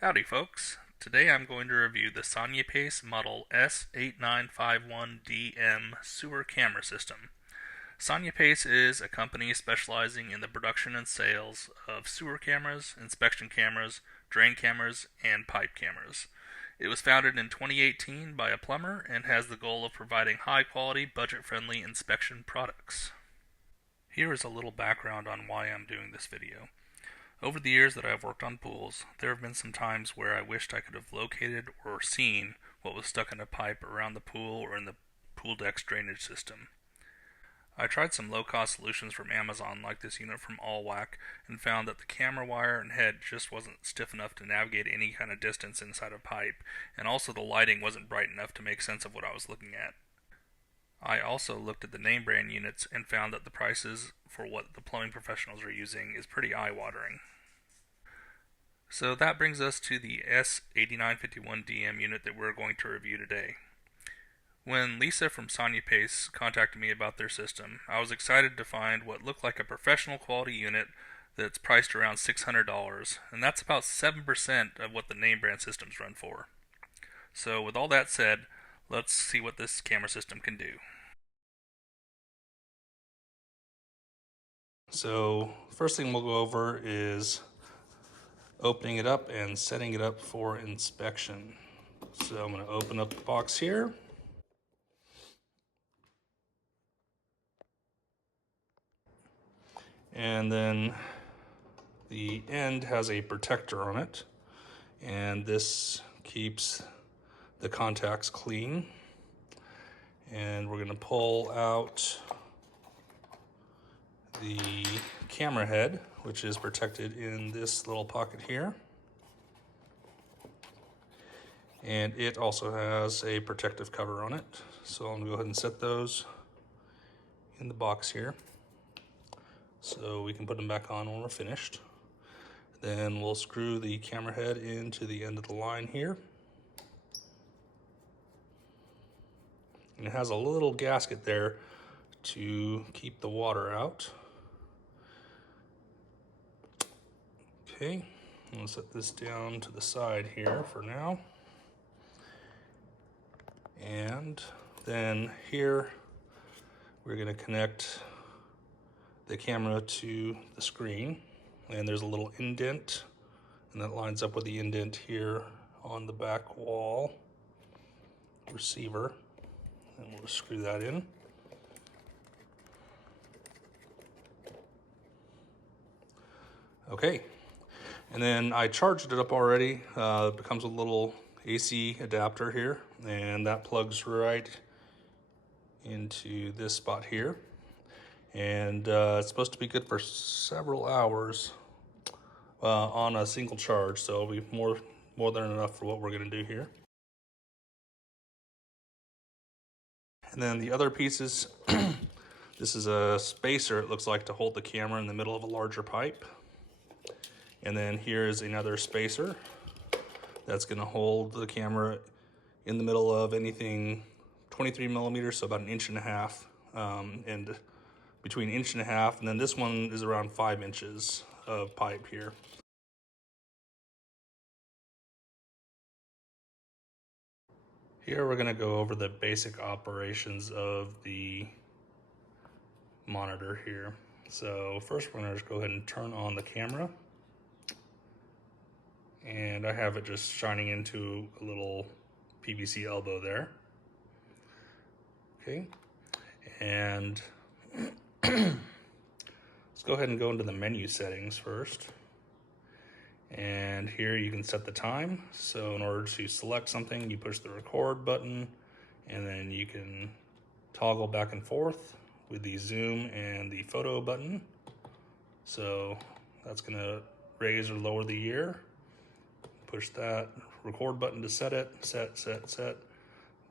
Howdy folks, today I'm going to review the Sanyipace Model S8951DM Sewer Camera System. Sanyipace is a company specializing in the production and sales of sewer cameras, inspection cameras, drain cameras, and pipe cameras. It was founded in 2018 by a plumber and has the goal of providing high-quality, budget-friendly inspection products. Here is a little background on why I'm doing this video. Over the years that I've worked on pools, there have been some times where I wished I could have located or seen what was stuck in a pipe around the pool or in the pool deck's drainage system. I tried some low-cost solutions from Amazon like this unit from Allwhack and found that the camera wire and head just wasn't stiff enough to navigate any kind of distance inside a pipe, and also the lighting wasn't bright enough to make sense of what I was looking at. I also looked at the name brand units and found that the prices for what the plumbing professionals are using is pretty eye-watering. So that brings us to the S8951DM unit that we're going to review today. When Lisa from Sanyipace contacted me about their system, I was excited to find what looked like a professional quality unit that's priced around $600, and that's about 7% of what the name brand systems run for. So with all that said, let's see what this camera system can do. So first thing we'll go over is opening it up and setting it up for inspection. So I'm going to open up the box here. And then the end has a protector on it, and this keeps the contacts clean. And we're going to pull out the camera head, which is protected in this little pocket here. And it also has a protective cover on it. So I'm gonna go ahead and set those in the box here, so we can put them back on when we're finished. Then we'll screw the camera head into the end of the line here. And it has a little gasket there to keep the water out. Okay, I'm gonna set this down to the side here for now. And then here we're going to connect the camera to the screen, and there's a little indent, and that lines up with the indent here on the back wall receiver, and we'll just screw that in. Okay, and then I charged it up already. It becomes a little AC adapter here, and that plugs right into this spot here, and it's supposed to be good for several hours on a single charge, so it'll be more than enough for what we're going to do here. And then the other pieces, this is a spacer, it looks like, to hold the camera in the middle of a larger pipe. And then here's another spacer that's going to hold the camera in the middle of anything 23 millimeters, so about 1.5 inches, and between 1.5 inches, and then this one is around 5 inches of pipe here. Here we're going to go over the basic operations of the monitor here. So first we're going to just go ahead and turn on the camera, and I have it just shining into a little PVC elbow there. Okay, and let's go ahead and go into the menu settings first. And here you can set the time. So in order to select something, you push the record button, and then you can toggle back and forth with the zoom and the photo button. So that's gonna raise or lower the year. Push that record button to set it, set.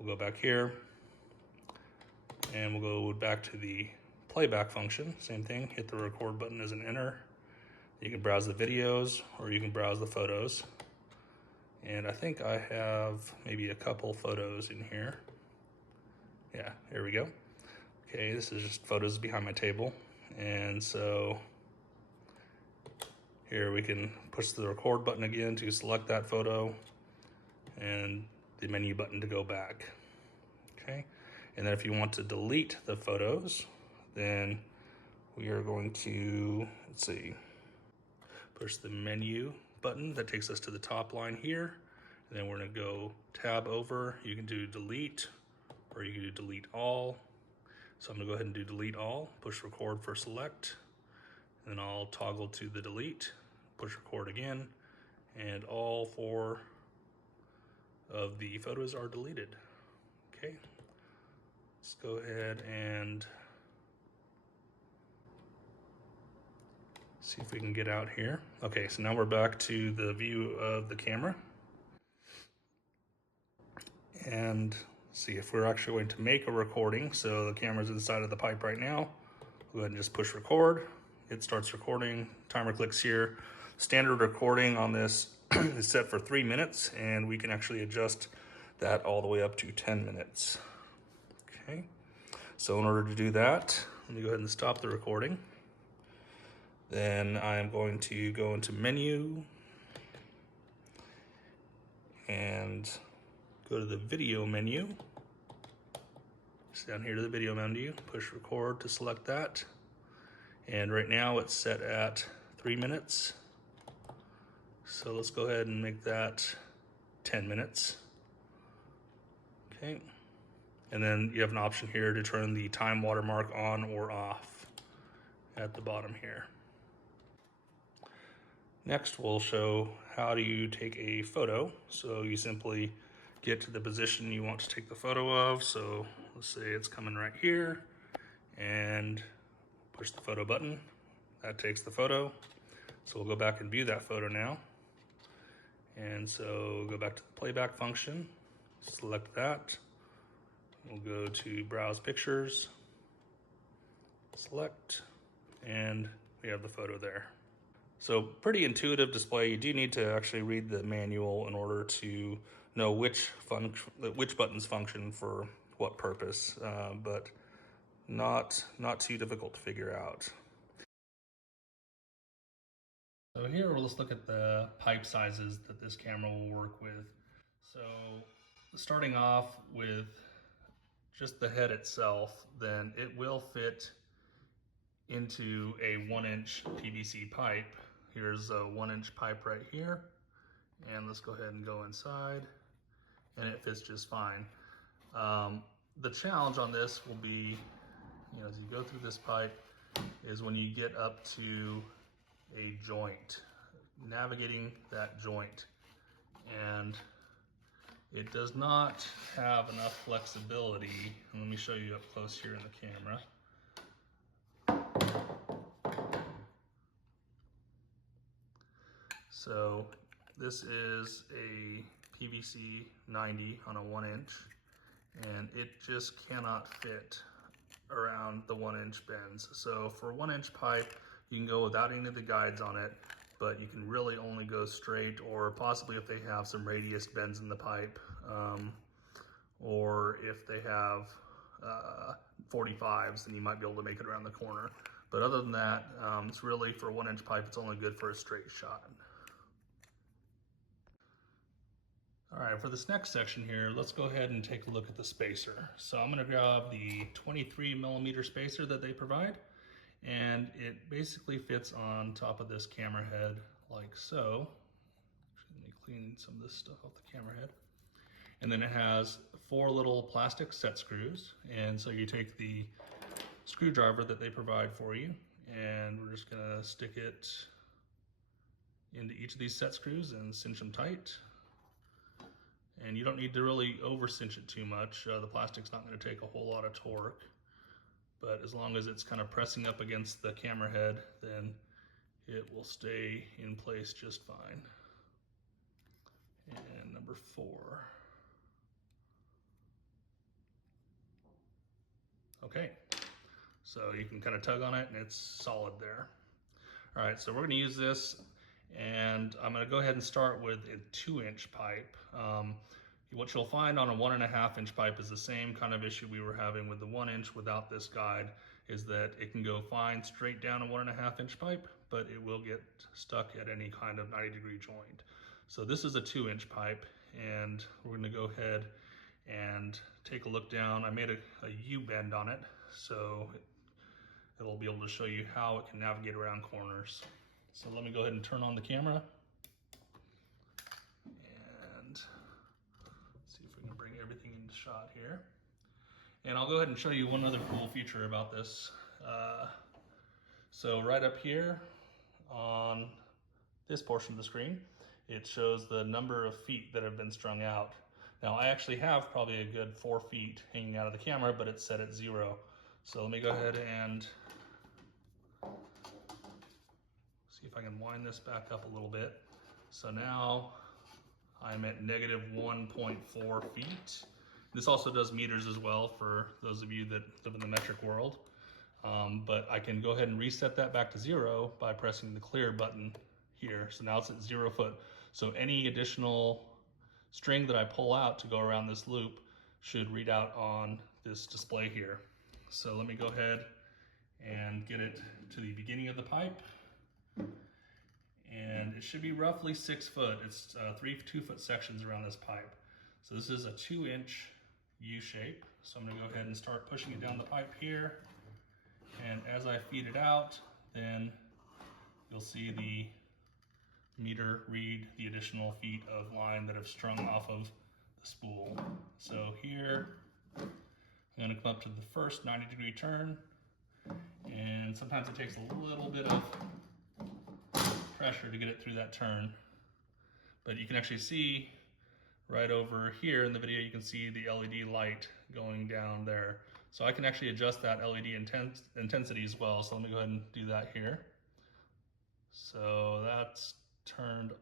We'll go back here, and we'll go back to the playback function. Same thing, hit the record button as an enter. You can browse the videos or you can browse the photos. And I think I have maybe a couple photos in here. Yeah, here we go. Okay, this is just photos behind my table. And so here we can push the record button again to select that photo, and the menu button to go back. Okay, and then if you want to delete the photos, then we are going to, let's see, push the menu button that takes us to the top line here, and then we're going to go tab over. You can do delete, or you can do delete all. So I'm going to go ahead and do delete all, push record for select, and then I'll toggle to the delete, push record again, and all 4 of the photos are deleted. Okay, let's go ahead and see if we can get out here. Okay, so now we're back to the view of the camera. And see if we're actually going to make a recording. So the camera's inside of the pipe right now. Go ahead and just push record. It starts recording. Timer clicks here. Standard recording on this is set for 3 minutes, and we can actually adjust that all the way up to 10 minutes. Okay, so in order to do that, let me go ahead and stop the recording. Then I'm going to go into menu and go to the video menu. Just down here to the video menu, push record to select that. And right now it's set at 3 minutes. So let's go ahead and make that 10 minutes. Okay. And then you have an option here to turn the time watermark on or off at the bottom here. Next, we'll show how do you take a photo. So you simply get to the position you want to take the photo of. So let's say it's coming right here, and push the photo button. That takes the photo. So we'll go back and view that photo now. And so go back to the playback function, select that. We'll go to browse pictures, select, and we have the photo there. So pretty intuitive display. You do need to actually read the manual in order to know which buttons function for what purpose, but not too difficult to figure out. So here, let's look at the pipe sizes that this camera will work with. So starting off with just the head itself, then it will fit into a 1-inch PVC pipe. Here's a 1-inch pipe right here. And let's go ahead and go inside, and it fits just fine. The challenge on this will be, as you go through this pipe, is when you get up to a joint, navigating that joint. And it does not have enough flexibility. And let me show you up close here in the camera. So this is a PVC 90 on a 1-inch, and it just cannot fit around the 1-inch bends. So for a 1-inch pipe, you can go without any of the guides on it, but you can really only go straight, or possibly if they have some radius bends in the pipe, or if they have 45s, then you might be able to make it around the corner. But other than that, it's really, for a 1-inch pipe, it's only good for a straight shot. All right, for this next section here, let's go ahead and take a look at the spacer. So I'm gonna grab the 23mm spacer that they provide, and it basically fits on top of this camera head like so. Let me clean some of this stuff off the camera head. And then it has 4 little plastic set screws. And so you take the screwdriver that they provide for you, and we're just gonna stick it into each of these set screws and cinch them tight. And you don't need to really over cinch it too much. The plastic's not going to take a whole lot of torque, but as long as it's kind of pressing up against the camera head, then it will stay in place just fine. And number 4. Okay, so you can kind of tug on it and it's solid there. All right, so we're going to use this, and I'm going to go ahead and start with a 2-inch pipe. What you'll find on a 1.5-inch pipe is the same kind of issue we were having with the 1-inch without this guide, is that it can go fine straight down a 1.5-inch pipe, but it will get stuck at any kind of 90-degree joint. So this is a 2-inch pipe, and we're going to go ahead and take a look down. I made a U-bend on it, so it'll be able to show you how it can navigate around corners. So let me go ahead and turn on the camera, and see if we can bring everything into shot here. And I'll go ahead and show you one other cool feature about this. So right up here on this portion of the screen, it shows the number of feet that have been strung out. Now I actually have probably a good 4 feet hanging out of the camera, but it's set at 0. So let me go ahead and see if I can wind this back up a little bit. So now I'm at negative 1.4 feet. This also does meters as well for those of you that live in the metric world. But I can go ahead and reset that back to 0 by pressing the clear button here. So now it's at 0 foot. So any additional string that I pull out to go around this loop should read out on this display here. So let me go ahead and get it to the beginning of the pipe. And it should be roughly 6 foot. It's 3 2-foot sections around this pipe. So this is a 2-inch U shape. So I'm gonna go ahead and start pushing it down the pipe here. And as I feed it out, then you'll see the meter read the additional feet of line that have strung off of the spool. So here, I'm gonna come up to the first 90-degree turn. And sometimes it takes a little bit of pressure to get it through that turn. But you can actually see right over here in the video, you can see the LED light going down there. So I can actually adjust that LED intensity as well. So let me go ahead and do that here. So that's turned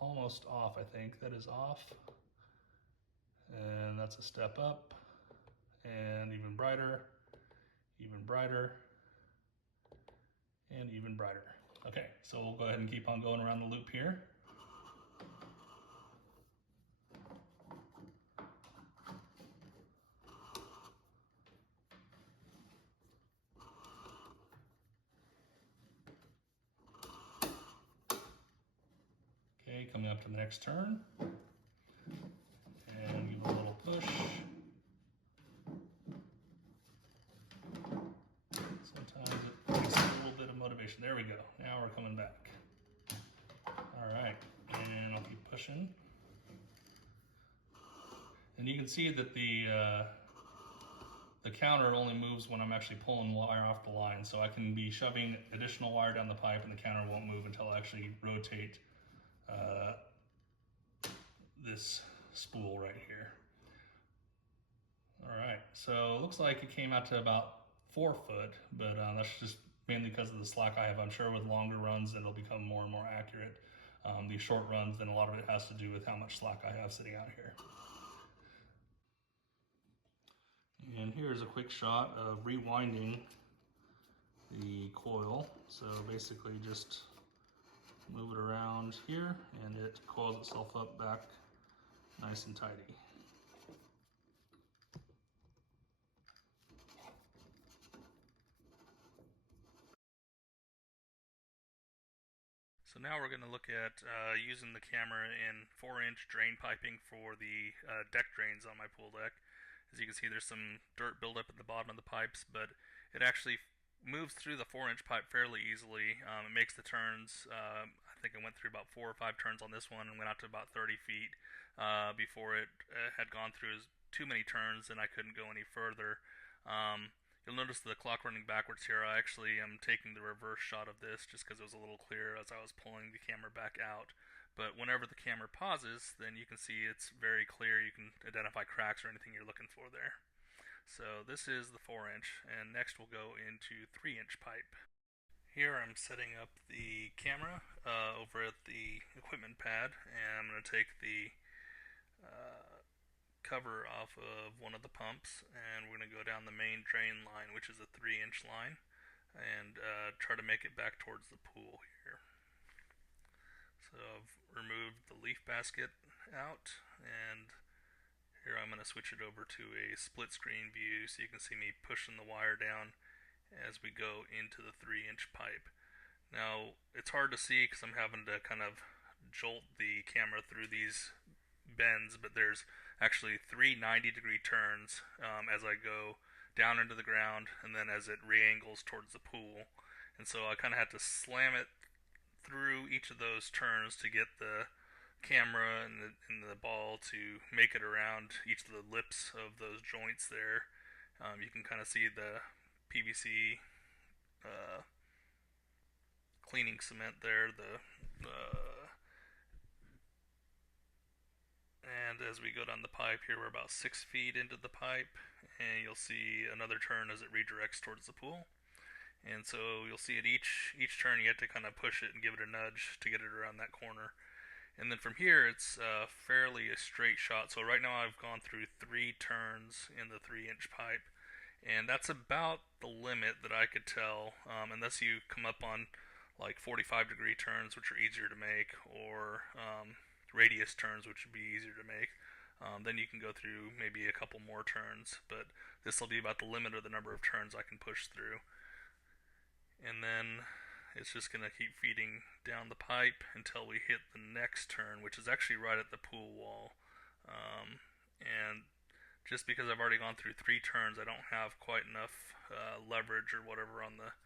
almost off, I think. That is off. And that's a step up. And even brighter, and even brighter. Okay, so we'll go ahead and keep on going around the loop here. Okay, coming up to the next turn. And give it a little push. Sometimes it takes a little bit of motivation. There we go. Now we're coming back. All right, and I'll keep pushing. And you can see that the counter only moves when I'm actually pulling wire off the line. So I can be shoving additional wire down the pipe and the counter won't move until I actually rotate this spool right here. All right, so it looks like it came out to about 4 foot, but that's just mainly because of the slack I have. I'm sure with longer runs it'll become more and more accurate. These short runs, then a lot of it has to do with how much slack I have sitting out here. And here's a quick shot of rewinding the coil. So basically just move it around here and it coils itself up back nice and tidy. So now we're going to look at using the camera in 4-inch drain piping for the deck drains on my pool deck. As you can see, there's some dirt buildup at the bottom of the pipes, but it actually moves through the 4-inch pipe fairly easily. It makes the turns. I think I went through about 4 or 5 turns on this one and went out to about 30 feet before it had gone through too many turns and I couldn't go any further. You'll notice the clock running backwards here. I actually am taking the reverse shot of this just because it was a little clearer as I was pulling the camera back out. But whenever the camera pauses, then you can see it's very clear. You can identify cracks or anything you're looking for there. So this is the 4-inch, and next we'll go into 3-inch pipe. Here I'm setting up the camera over at the equipment pad, and I'm going to take the cover off of one of the pumps, and we're going to go down the main drain line, which is a 3-inch line, and try to make it back towards the pool here. So I've removed the leaf basket out, and here I'm going to switch it over to a split screen view so you can see me pushing the wire down as we go into the 3-inch pipe. Now, it's hard to see because I'm having to kind of jolt the camera through these bends, but there's actually three 90-degree turns as I go down into the ground and then as it re-angles towards the pool. And so I kind of had to slam it through each of those turns to get the camera and the ball to make it around each of the lips of those joints there. You can kind of see the PVC uh, cleaning cement there. And as we go down the pipe here, we're about 6 feet into the pipe, and you'll see another turn as it redirects towards the pool. And so you'll see at each turn you have to kind of push it and give it a nudge to get it around that corner. And then from here, it's fairly a straight shot. So right now I've gone through 3 turns in the 3-inch pipe, and that's about the limit that I could tell, unless you come up on like 45-degree turns, which are easier to make, or radius turns, which would be easier to make. Then you can go through maybe a couple more turns, but this will be about the limit of the number of turns I can push through. And then it's just going to keep feeding down the pipe until we hit the next turn, which is actually right at the pool wall. And just because I've already gone through 3 turns, I don't have quite enough leverage or whatever on the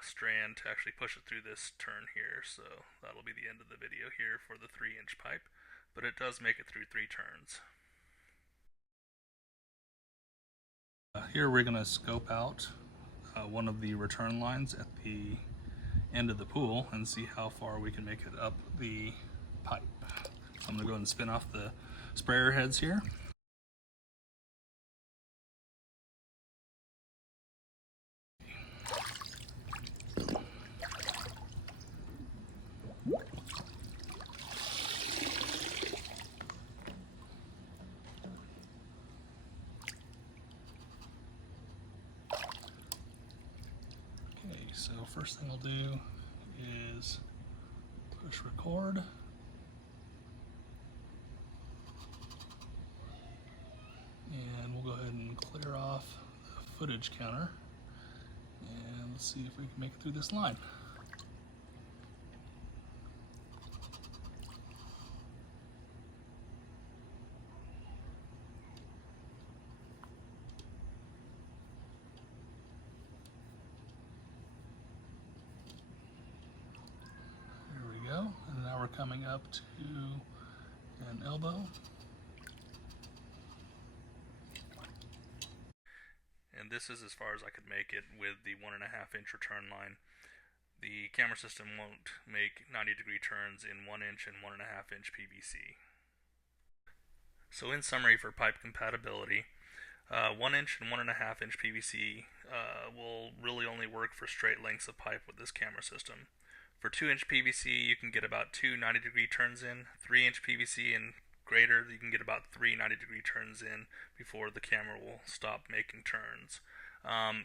strand to actually push it through this turn here. So that'll be the end of the video here for the 3-inch pipe, but it does make it through 3 turns. Here we're going to scope out one of the return lines at the end of the pool and see how far we can make it up the pipe. So I'm going to go ahead and spin off the sprayer heads here. So first thing I'll do is push record. And we'll go ahead and clear off the footage counter. And let's see if we can make it through this line. Go, and now we're coming up to an elbow. And this is as far as I could make it with the 1.5-inch return line. The camera system won't make 90-degree turns in 1-inch and 1.5-inch PVC. So in summary, for pipe compatibility, 1-inch and 1.5-inch PVC will really only work for straight lengths of pipe with this camera system. For 2-inch PVC, you can get about 2 90-degree turns in. 3-inch PVC and greater, you can get about 3 90-degree turns in before the camera will stop making turns.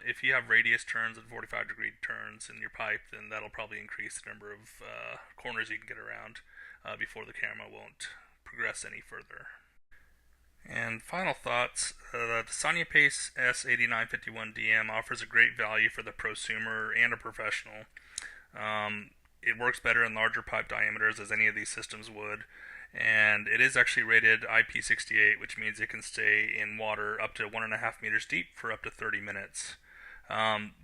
If you have radius turns and 45-degree turns in your pipe, then that'll probably increase the number of corners you can get around before the camera won't progress any further. And final thoughts, the Sanyipace S8951DM offers a great value for the prosumer and a professional. It works better in larger pipe diameters as any of these systems would, and it is actually rated IP68, which means it can stay in water up to 1.5 meters deep for up to 30 minutes.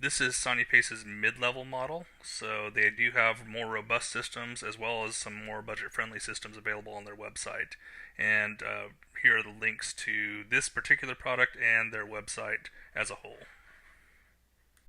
This is Sanyipace's mid-level model, so they do have more robust systems as well as some more budget-friendly systems available on their website. And here are the links to this particular product and their website as a whole.